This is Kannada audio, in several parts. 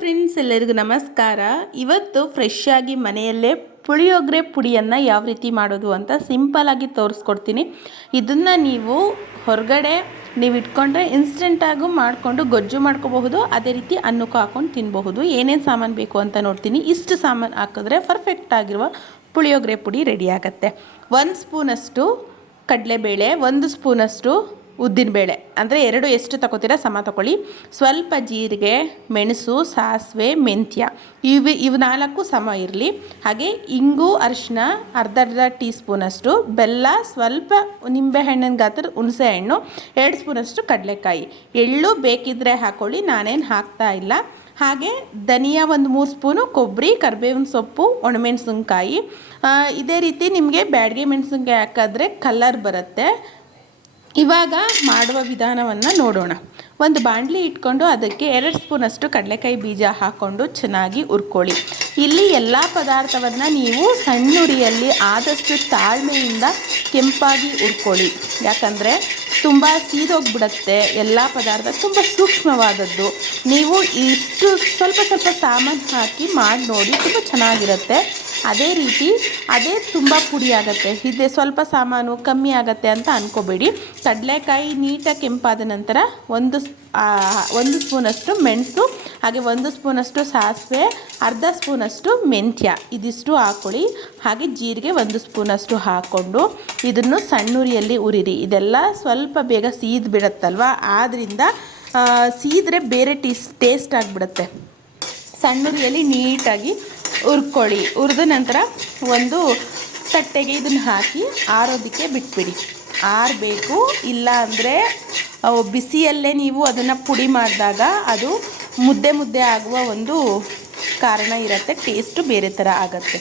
ಫ್ರೆಂಡ್ಸ್, ಎಲ್ಲರಿಗೂ ನಮಸ್ಕಾರ. ಇವತ್ತು ಫ್ರೆಶ್ ಆಗಿ ಮನೆಯಲ್ಲೇ ಪುಳಿಯೋಗರೆ ಪುಡಿಯನ್ನು ಯಾವ ರೀತಿ ಮಾಡೋದು ಅಂತ ಸಿಂಪಲ್ಲಾಗಿ ತೋರಿಸ್ಕೊಡ್ತೀನಿ. ಇದನ್ನು ನೀವು ಹೊರಗಡೆ ನೀವು ಇಟ್ಕೊಂಡ್ರೆ ಇನ್ಸ್ಟೆಂಟಾಗೂ ಮಾಡಿಕೊಂಡು ಗೊಜ್ಜು ಮಾಡ್ಕೋಬಹುದು. ಅದೇ ರೀತಿ ಅನ್ನಕ್ಕೂ ಹಾಕ್ಕೊಂಡು ತಿನ್ನಬಹುದು. ಏನೇನು ಸಾಮಾನು ಬೇಕು ಅಂತ ನೋಡ್ತೀನಿ. ಇಷ್ಟು ಸಾಮಾನು ಹಾಕಿದ್ರೆ ಪರ್ಫೆಕ್ಟ್ ಆಗಿರುವ ಪುಳಿಯೋಗರೆ ಪುಡಿ ರೆಡಿ ಆಗುತ್ತೆ. 1 ಸ್ಪೂನಷ್ಟು ಕಡಲೆಬೇಳೆ, 1 ಸ್ಪೂನಷ್ಟು ಉದ್ದಿನಬೇಳೆ, ಅಂದರೆ ಎರಡು ಎಷ್ಟು ತಗೋತೀರ ಸಮ ತಗೊಳ್ಳಿ. ಸ್ವಲ್ಪ ಜೀರಿಗೆ, ಮೆಣಸು, ಸಾಸಿವೆ, ಮೆಂತ್ಯ, ಇವು 4 ಸಮ ಇರಲಿ. ಹಾಗೆ ಇಂಗು, ಅರಿಶಿನ ಅರ್ಧ ಟೀ ಸ್ಪೂನಷ್ಟು, ಬೆಲ್ಲ, ಸ್ವಲ್ಪ ನಿಂಬೆಹಣ್ಣಿನ ಗಾತ್ರದ ಹುಣಸೆ ಹಣ್ಣು, 2 ಸ್ಪೂನಷ್ಟು ಕಡಲೆಕಾಯಿ, ಎಳ್ಳು ಬೇಕಿದ್ದರೆ ಹಾಕ್ಕೊಳ್ಳಿ, ನಾನೇನು ಹಾಕ್ತಾ ಇಲ್ಲ. ಹಾಗೆ ಧನಿಯಾ 3 ಸ್ಪೂನು, ಕೊಬ್ಬರಿ, ಕರಿಬೇವಿನ ಸೊಪ್ಪು, ಒಣಮೆಣಸಿನ್ಕಾಯಿ. ಇದೇ ರೀತಿ ನಿಮಗೆ ಬ್ಯಾಡಗೆ ಮೆಣಸಿನ್ಕಾಯಿ ಹಾಕಿದ್ರೆ ಕಲರ್ ಬರುತ್ತೆ. ಇವಾಗ ಮಾಡುವ ವಿಧಾನವನ್ನು ನೋಡೋಣ. ಒಂದು ಬಾಣಲಿ ಇಟ್ಕೊಂಡು ಅದಕ್ಕೆ 2 ಸ್ಪೂನಷ್ಟು ಕಡಲೆಕಾಯಿ ಬೀಜ ಹಾಕ್ಕೊಂಡು ಚೆನ್ನಾಗಿ ಹುರ್ಕೊಳ್ಳಿ. ಇಲ್ಲಿ ಎಲ್ಲ ಪದಾರ್ಥವನ್ನು ನೀವು ಸಣ್ಣ ಉರಿಯಲ್ಲಿ ಆದಷ್ಟು ತಾಳ್ಮೆಯಿಂದ ಕೆಂಪಾಗಿ ಹುರ್ಕೊಳ್ಳಿ. ಯಾಕಂದರೆ ತುಂಬ ಸೀದೋಗ್ಬಿಡುತ್ತೆ. ಎಲ್ಲ ಪದಾರ್ಥ ತುಂಬ ಸೂಕ್ಷ್ಮವಾದದ್ದು. ನೀವು ಇಷ್ಟು ಸ್ವಲ್ಪ ಸಾಮಾನು ಹಾಕಿ ಮಾಡಿ ನೋಡಿ, ತುಂಬ ಚೆನ್ನಾಗಿರುತ್ತೆ. ಅದೇ ರೀತಿ ತುಂಬ ಪುಡಿ ಆಗುತ್ತೆ, ಇದೆ ಸ್ವಲ್ಪ ಸಾಮಾನು ಕಮ್ಮಿ ಆಗುತ್ತೆ ಅಂತ ಅಂದ್ಕೋಬೇಡಿ. ಕಡಲೆಕಾಯಿ ನೀಟಾಗಿ ಕೆಂಪಾದ ನಂತರ 1 ಸ್ಪೂನಷ್ಟು ಮೆಣಸು, ಹಾಗೆ 1 ಸ್ಪೂನಷ್ಟು ಸಾಸಿವೆ, ಅರ್ಧ ಸ್ಪೂನಷ್ಟು ಮೆಂತ್ಯ, ಇದಿಷ್ಟು ಹಾಕ್ಕೊಳ್ಳಿ. ಹಾಗೆ ಜೀರಿಗೆ 1 ಸ್ಪೂನಷ್ಟು ಹಾಕ್ಕೊಂಡು ಇದನ್ನು ಸಣ್ಣುರಿಯಲ್ಲಿ ಉರಿರಿ. ಇದೆಲ್ಲ ಸ್ವಲ್ಪ ಬೇಗ ಸೀದ್ ಬಿಡುತ್ತಲ್ವ, ಆದ್ದರಿಂದ ಸೀದ್ರೆ ಬೇರೆ ಟೇಸ್ಟ್ ಆಗಿಬಿಡುತ್ತೆ. ಸಣ್ಣುರಿಯಲ್ಲಿ ನೀಟಾಗಿ ಹುರ್ಕೊಳ್ಳಿ. ಹುರಿದ ನಂತರ ಒಂದು ತಟ್ಟೆಗೆ ಇದನ್ನು ಹಾಕಿ ಆರೋದಕ್ಕೆ ಬಿಟ್ಬಿಡಿ. ಆರಬೇಕು, ಇಲ್ಲ ಅಂದರೆ ಬಿಸಿಯಲ್ಲೇ ನೀವು ಅದನ್ನು ಪುಡಿ ಮಾಡಿದಾಗ ಅದು ಮುದ್ದೆ ಆಗುವ ಒಂದು ಕಾರಣ ಇರುತ್ತೆ. ಟೇಸ್ಟು ಬೇರೆ ಥರ ಆಗುತ್ತೆ,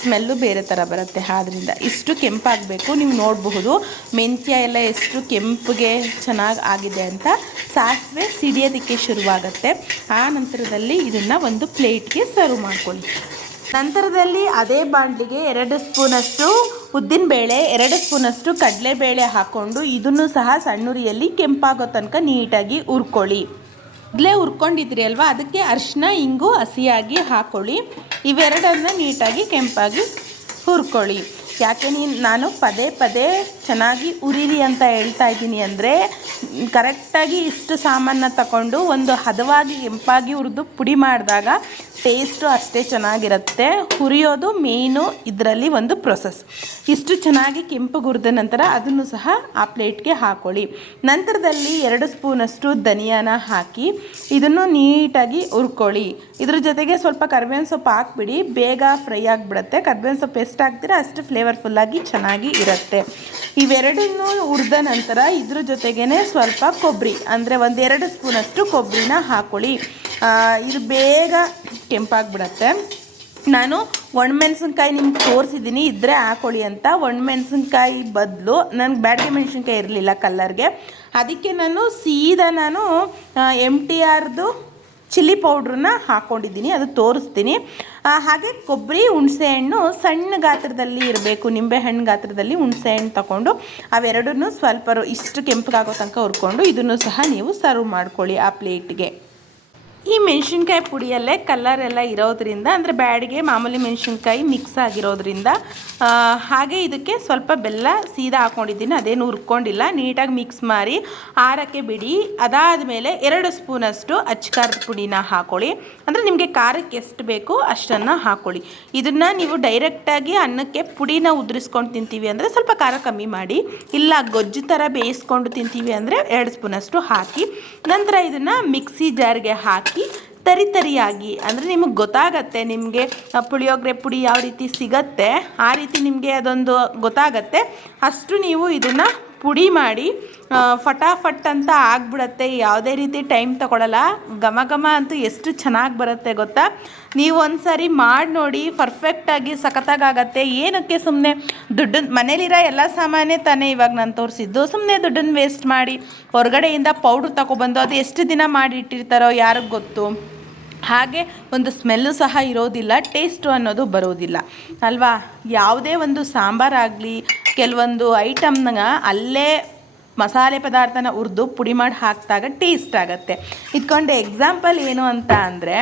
ಸ್ಮೆಲ್ಲು ಬೇರೆ ಥರ ಬರುತ್ತೆ. ಆದ್ದರಿಂದ ಇಷ್ಟು ಕೆಂಪಾಗಬೇಕು. ನೀವು ನೋಡಬಹುದು ಮೆಂತ್ಯ ಎಲ್ಲ ಎಷ್ಟು ಕೆಂಪಿಗೆ ಚೆನ್ನಾಗಿ ಆಗಿದೆ ಅಂತ. ಸಾಸಿವೆ ಸಿಡಿಯೋದಕ್ಕೆ ಶುರುವಾಗುತ್ತೆ. ಆ ನಂತರದಲ್ಲಿ ಇದನ್ನು ಒಂದು ಪ್ಲೇಟ್ಗೆ ಸರ್ವ್ ಮಾಡ್ಕೊಳ್ಳಿ. ನಂತರದಲ್ಲಿ ಅದೇ ಬಾಣಲಿಗೆ 2 ಸ್ಪೂನಷ್ಟು ಉದ್ದಿನಬೇಳೆ, 2 ಸ್ಪೂನಷ್ಟು ಕಡಲೆಬೇಳೆ ಹಾಕ್ಕೊಂಡು ಇದನ್ನು ಸಹ ಸಣ್ಣುರಿಯಲ್ಲಿ ಕೆಂಪಾಗೋ ತನಕ ನೀಟಾಗಿ ಹುರ್ಕೊಳ್ಳಿ. ಮೊದಲೇ ಹುರ್ಕೊಂಡಿದ್ರಿ ಅಲ್ವಾ, ಅದಕ್ಕೆ ಅರಿಶಿನ, ಇಂಗು ಹಸಿಯಾಗಿ ಹಾಕ್ಕೊಳ್ಳಿ. ಇವೆರಡನ್ನು ನೀಟಾಗಿ ಕೆಂಪಾಗಿ ಹುರ್ಕೊಳ್ಳಿ. ಯಾಕೆ ನಾನು ಪದೇ ಚೆನ್ನಾಗಿ ಉರಿರಿ ಅಂತ ಹೇಳ್ತಾ ಇದ್ದೀನಿ ಅಂದರೆ, ಕರೆಕ್ಟಾಗಿ ಇಷ್ಟು ಸಾಮಾನ ತಗೊಂಡು ಒಂದು ಹದವಾಗಿ ಕೆಂಪಾಗಿ ಹುರಿದು ಪುಡಿ ಮಾಡಿದಾಗ ಟೇಸ್ಟು ಅಷ್ಟೇ ಚೆನ್ನಾಗಿರುತ್ತೆ. ಹುರಿಯೋದು ಮೇಯ್ನು ಇದರಲ್ಲಿ ಒಂದು ಪ್ರೊಸೆಸ್. ಇಷ್ಟು ಚೆನ್ನಾಗಿ ಕೆಂಪು ಹುರಿದ ನಂತರ ಅದನ್ನು ಸಹ ಆ ಪ್ಲೇಟ್ಗೆ ಹಾಕ್ಕೊಳ್ಳಿ. ನಂತರದಲ್ಲಿ 2 ಸ್ಪೂನಷ್ಟು ಧನಿಯಾನ ಹಾಕಿ ಇದನ್ನು ನೀಟಾಗಿ ಹುರ್ಕೊಳ್ಳಿ. ಇದ್ರ ಜೊತೆಗೆ ಸ್ವಲ್ಪ ಕರಿಬೇವಿನ ಸೊಪ್ಪು ಹಾಕ್ಬಿಡಿ, ಬೇಗ ಫ್ರೈ ಆಗಿಬಿಡುತ್ತೆ. ಕರಿಬೇವಿನ ಸೊಪ್ಪು ಎಷ್ಟು ಹಾಕ್ತೀರಾ ಅಷ್ಟು ಫ್ಲೇವರ್ಫುಲ್ಲಾಗಿ ಚೆನ್ನಾಗಿ ಇರುತ್ತೆ. ಇವೆರಡನ್ನೂ ಹುರಿದ ನಂತರ ಇದ್ರ ಜೊತೆಗೇ ಸ್ವಲ್ಪ ಕೊಬ್ಬರಿ, ಅಂದರೆ 1-2 ಸ್ಪೂನಷ್ಟು ಕೊಬ್ಬರಿನ ಹಾಕ್ಕೊಳ್ಳಿ. ಇದು ಬೇಗ ಕೆಂಪಾಗಿಬಿಡತ್ತೆ. ನಾನು ಒಣಮೆಣಸಿನ್ಕಾಯಿ ನಿಮ್ಗೆ ತೋರಿಸಿದ್ದೀನಿ, ಇದ್ದರೆ ಹಾಕ್ಕೊಳ್ಳಿ ಅಂತ. ಒಣಮೆಣಸಿನ್ಕಾಯಿ ಬದಲು ನನಗೆ ಬ್ಯಾಡಗೆ ಮೆಣಸಿನ್ಕಾಯಿ ಇರಲಿಲ್ಲ ಕಲ್ಲರ್ಗೆ, ಅದಕ್ಕೆ ನಾನು MTRದು ಚಿಲ್ಲಿ ಪೌಡ್ರನ್ನ ಹಾಕ್ಕೊಂಡಿದ್ದೀನಿ, ಅದು ತೋರಿಸ್ತೀನಿ. ಹಾಗೆ ಕೊಬ್ಬರಿ, ಹುಣಸೆಹಣ್ಣು ಸಣ್ಣ ಗಾತ್ರದಲ್ಲಿ ಇರಬೇಕು, ನಿಂಬೆಹಣ್ಣು ಗಾತ್ರದಲ್ಲಿ ಹುಣಸೆಹಣ್ಣು ತಗೊಂಡು ಅವೆರಡನ್ನೂ ಸ್ವಲ್ಪ ಇಷ್ಟು ಕೆಂಪಗಾಗೋ ತನಕ ಹುರ್ಕೊಂಡು ಇದನ್ನು ಸಹ ನೀವು ಸರ್ವ್ ಮಾಡ್ಕೊಳ್ಳಿ ಆ ಪ್ಲೇಟ್ಗೆ. ಈ ಮೆಣಸಿನ್ಕಾಯಿ ಪುಡಿಯಲ್ಲೇ ಕಲರೆಲ್ಲ ಇರೋದ್ರಿಂದ, ಅಂದರೆ ಬ್ಯಾಡಿಗೆ ಮಾಮೂಲಿ ಮೆಣಸಿನ್ಕಾಯಿ ಮಿಕ್ಸ್ ಆಗಿರೋದ್ರಿಂದ, ಹಾಗೆ ಇದಕ್ಕೆ ಸ್ವಲ್ಪ ಬೆಲ್ಲ ಸೀದಾ ಹಾಕ್ಕೊಂಡಿದ್ದೀನಿ, ಅದೇನು ಹುರ್ಕೊಂಡಿಲ್ಲ. ನೀಟಾಗಿ ಮಿಕ್ಸ್ ಮಾಡಿ ಆರಕ್ಕೆ ಬಿಡಿ. ಅದಾದಮೇಲೆ 2 ಸ್ಪೂನಷ್ಟು ಅಚ್ಚಕಾರದ ಪುಡಿನ ಹಾಕ್ಕೊಳ್ಳಿ. ಅಂದರೆ ನಿಮಗೆ ಖಾರಕ್ಕೆ ಎಷ್ಟು ಬೇಕೋ ಅಷ್ಟನ್ನು ಹಾಕ್ಕೊಳ್ಳಿ. ಇದನ್ನು ನೀವು ಡೈರೆಕ್ಟಾಗಿ ಅನ್ನಕ್ಕೆ ಪುಡಿನ ಉದುರಿಸ್ಕೊಂಡು ತಿಂತೀವಿ ಅಂದರೆ ಸ್ವಲ್ಪ ಖಾರ ಕಮ್ಮಿ ಮಾಡಿ, ಇಲ್ಲ ಗೊಜ್ಜು ಥರ ಬೇಯಿಸ್ಕೊಂಡು ತಿಂತೀವಿ ಅಂದರೆ 2 ಸ್ಪೂನಷ್ಟು ಹಾಕಿ. ನಂತರ ಇದನ್ನು ಮಿಕ್ಸಿ ಜಾರ್ಗೆ ಹಾಕಿ ತರಿಯಾಗಿ, ಅಂದರೆ ನಿಮಗೆ ಗೊತ್ತಾಗತ್ತೆ, ನಿಮಗೆ ಪುಳಿಯೋಗರೆ ಪುಡಿ ಯಾವ ರೀತಿ ಸಿಗತ್ತೆ ಆ ರೀತಿ ನಿಮಗೆ ಅದೊಂದು ಗೊತ್ತಾಗತ್ತೆ. ಅಷ್ಟು ನೀವು ಇದನ್ನು ಪುಡಿ ಮಾಡಿ ಫಟಾಫಟ್ ಅಂತ ಆಗಿಬಿಡತ್ತೆ. ಯಾವುದೇ ರೀತಿ ಟೈಮ್ ತಗೊಳ್ಳಲ್ಲ. ಘಮ ಅಂತೂ ಎಷ್ಟು ಚೆನ್ನಾಗಿ ಬರುತ್ತೆ ಗೊತ್ತಾ. ನೀವು ಒಂದು ಸಾರಿ ಮಾಡಿ ನೋಡಿ, ಪರ್ಫೆಕ್ಟಾಗಿ ಸಖತ್ತಾಗತ್ತೆ. ಏನಕ್ಕೆ ಸುಮ್ಮನೆ ಮನೇಲಿರೋ ಎಲ್ಲ ಸಾಮಾನೇ ತಾನೇ ಇವಾಗ ನಾನು ತೋರಿಸಿದ್ದು, ಸುಮ್ಮನೆ ದುಡ್ಡನ್ನು ವೇಸ್ಟ್ ಮಾಡಿ ಹೊರಗಡೆಯಿಂದ ಪೌಡ್ರ್ ತಗೊಬಂದು ಅದು ಎಷ್ಟು ದಿನ ಮಾಡಿ ಇಟ್ಟಿರ್ತಾರೋ ಯಾರಿಗೆ ಗೊತ್ತು. ಹಾಗೆ ಒಂದು ಸ್ಮೆಲ್ಲು ಸಹ ಇರೋದಿಲ್ಲ, ಟೇಸ್ಟು ಅನ್ನೋದು ಬರೋದಿಲ್ಲ ಅಲ್ವಾ. ಯಾವುದೇ ಒಂದು ಸಾಂಬಾರಾಗಲಿ ಕೆಲವೊಂದು ಐಟಮ್ನ ಅಲ್ಲೇ ಮಸಾಲೆ ಪದಾರ್ಥನ ಹುರಿದು ಪುಡಿ ಮಾಡಿ ಹಾಕಿದಾಗ ಟೇಸ್ಟ್ ಆಗುತ್ತೆ. ಇದ್ಕೊಂಡು ಎಕ್ಸಾಂಪಲ್ ಏನು ಅಂತ ಅಂದರೆ,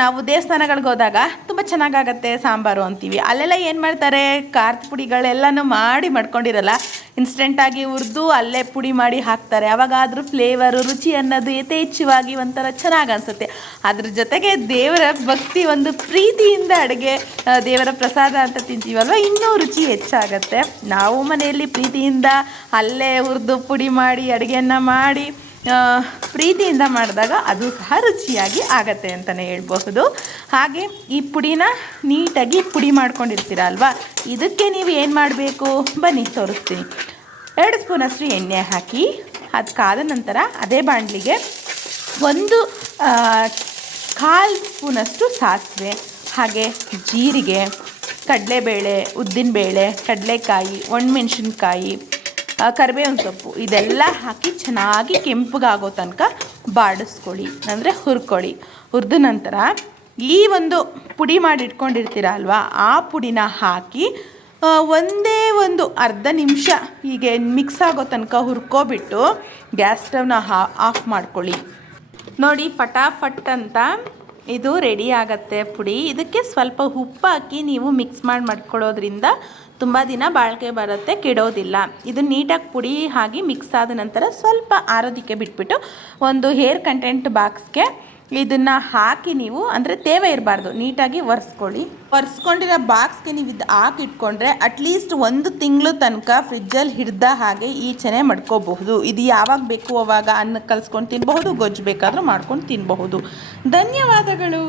ನಾವು ದೇವಸ್ಥಾನಗಳಿಗೆ ಹೋದಾಗ ತುಂಬ ಚೆನ್ನಾಗಾಗತ್ತೆ ಸಾಂಬಾರು ಅಂತೀವಿ. ಅಲ್ಲೆಲ್ಲ ಏನು ಮಾಡ್ತಾರೆ, ಖಾರದ ಪುಡಿಗಳೆಲ್ಲನೂ ಮಾಡ್ಕೊಂಡಿರಲ್ಲ, ಇನ್ಸ್ಟೆಂಟಾಗಿ ಹುರಿದು ಅಲ್ಲೇ ಪುಡಿ ಮಾಡಿ ಹಾಕ್ತಾರೆ. ಅವಾಗಾದ್ರೂ ಫ್ಲೇವರು, ರುಚಿ ಅನ್ನೋದು ಯಥೇಚ್ಛವಾಗಿ ಒಂಥರ ಚೆನ್ನಾಗಿ ಅನಿಸುತ್ತೆ. ಅದ್ರ ಜೊತೆಗೆ ದೇವರ ಭಕ್ತಿ, ಒಂದು ಪ್ರೀತಿಯಿಂದ ಅಡುಗೆ, ದೇವರ ಪ್ರಸಾದ ಅಂತ ತಿಂತೀವಲ್ವ, ಇನ್ನೂ ರುಚಿ ಹೆಚ್ಚಾಗತ್ತೆ. ನಾವು ಮನೆಯಲ್ಲಿ ಪ್ರೀತಿಯಿಂದ ಅಲ್ಲೇ ಹುರಿದು ಪುಡಿ ಮಾಡಿ ಅಡುಗೆಯನ್ನು ಮಾಡಿ ಪ್ರೀತಿಯಿಂದ ಮಾಡಿದಾಗ ಅದು ಸಹ ರುಚಿಯಾಗಿ ಆಗತ್ತೆ ಅಂತಲೇ ಹೇಳ್ಬಹುದು. ಹಾಗೆ ಈ ಪುಡಿನ ನೀಟಾಗಿ ಪುಡಿ ಮಾಡ್ಕೊಂಡಿರ್ತೀರ ಅಲ್ವಾ, ಇದಕ್ಕೆ ನೀವು ಏನು ಮಾಡಬೇಕು ಬನ್ನಿ ತೋರಿಸ್ತೀನಿ. 2 ಸ್ಪೂನಷ್ಟು ಎಣ್ಣೆ ಹಾಕಿ, ಅದು ಕಾದ ನಂತರ ಅದೇ ಬಾಣಲಿಗೆ 1/4 ಸ್ಪೂನಷ್ಟು ಸಾಸಿವೆ, ಹಾಗೆ ಜೀರಿಗೆ, ಕಡಲೆಬೇಳೆ, ಉದ್ದಿನಬೇಳೆ, ಕಡಲೆಕಾಯಿ, ಒಣಮೆಣಸಿನ್ಕಾಯಿ, ಕರಿಬೇವಿನ ಸೊಪ್ಪು ಇದೆಲ್ಲ ಹಾಕಿ ಚೆನ್ನಾಗಿ ಕೆಂಪಗಾಗೋ ತನಕ ಬಾಡಿಸ್ಕೊಳ್ಳಿ, ಅಂದರೆ ಹುರ್ಕೊಳ್ಳಿ. ಹುರಿದ ನಂತರ ಈ ಒಂದು ಪುಡಿ ಮಾಡಿ ಇಟ್ಕೊಂಡಿರ್ತೀರ ಅಲ್ವಾ, ಆ ಪುಡಿನ ಹಾಕಿ ಒಂದೇ ಒಂದು ಅರ್ಧ ನಿಮಿಷ ಹೀಗೆ ಮಿಕ್ಸ್ ಆಗೋ ತನಕ ಹುರ್ಕೊಬಿಟ್ಟು ಗ್ಯಾಸ್ ಸ್ಟವ್ನ ಆಫ್ ಮಾಡ್ಕೊಳ್ಳಿ. ನೋಡಿ, ಫಟಾಫಟ್ ಅಂತ ಇದು ರೆಡಿ ಆಗುತ್ತೆ ಪುಡಿ. ಇದಕ್ಕೆ ಸ್ವಲ್ಪ ಉಪ್ಪು ಹಾಕಿ ನೀವು ಮಿಕ್ಸ್ ಮಾಡ್ಕೊಳ್ಳೋದ್ರಿಂದ ತುಂಬ ದಿನ ಬಾಳಿಕೆ ಬರುತ್ತೆ, ಕೆಡೋದಿಲ್ಲ. ಇದು ನೀಟಾಗಿ ಪುಡಿ ಆಗಿ ಮಿಕ್ಸ್ ಆದ ನಂತರ ಸ್ವಲ್ಪ ಆರೋದಕ್ಕೆ ಬಿಟ್ಬಿಟ್ಟು ಒಂದು ಹೇರ್ ಕಂಟೆಂಟ್ ಬಾಕ್ಸ್ಗೆ ಇದನ್ನು ಹಾಕಿ, ನೀವು ಅಂದರೆ ತೇವ ಇರಬಾರ್ದು, ನೀಟಾಗಿ ಒರೆಸ್ಕೊಂಡಿರೋ ಬಾಕ್ಸ್ಗೆ ನೀವು ಇದು ಹಾಕಿಟ್ಕೊಂಡ್ರೆ ಅಟ್ಲೀಸ್ಟ್ 1 ತಿಂಗಳು ತನಕ ಫ್ರಿಜ್ಜಲ್ಲಿ ಹಿಡ್ದ ಹಾಗೆ ಈಚೆನೆ ಮಡ್ಕೋಬಹುದು. ಇದು ಯಾವಾಗ ಬೇಕು ಅವಾಗ ಅನ್ನಕ್ಕೆ ಕಲಿಸ್ಕೊಂಡು ತಿನ್ನಬಹುದು, ಗೊಜ್ಜು ಬೇಕಾದರೂ ಮಾಡ್ಕೊಂಡು ತಿನ್ನಬಹುದು. ಧನ್ಯವಾದಗಳು.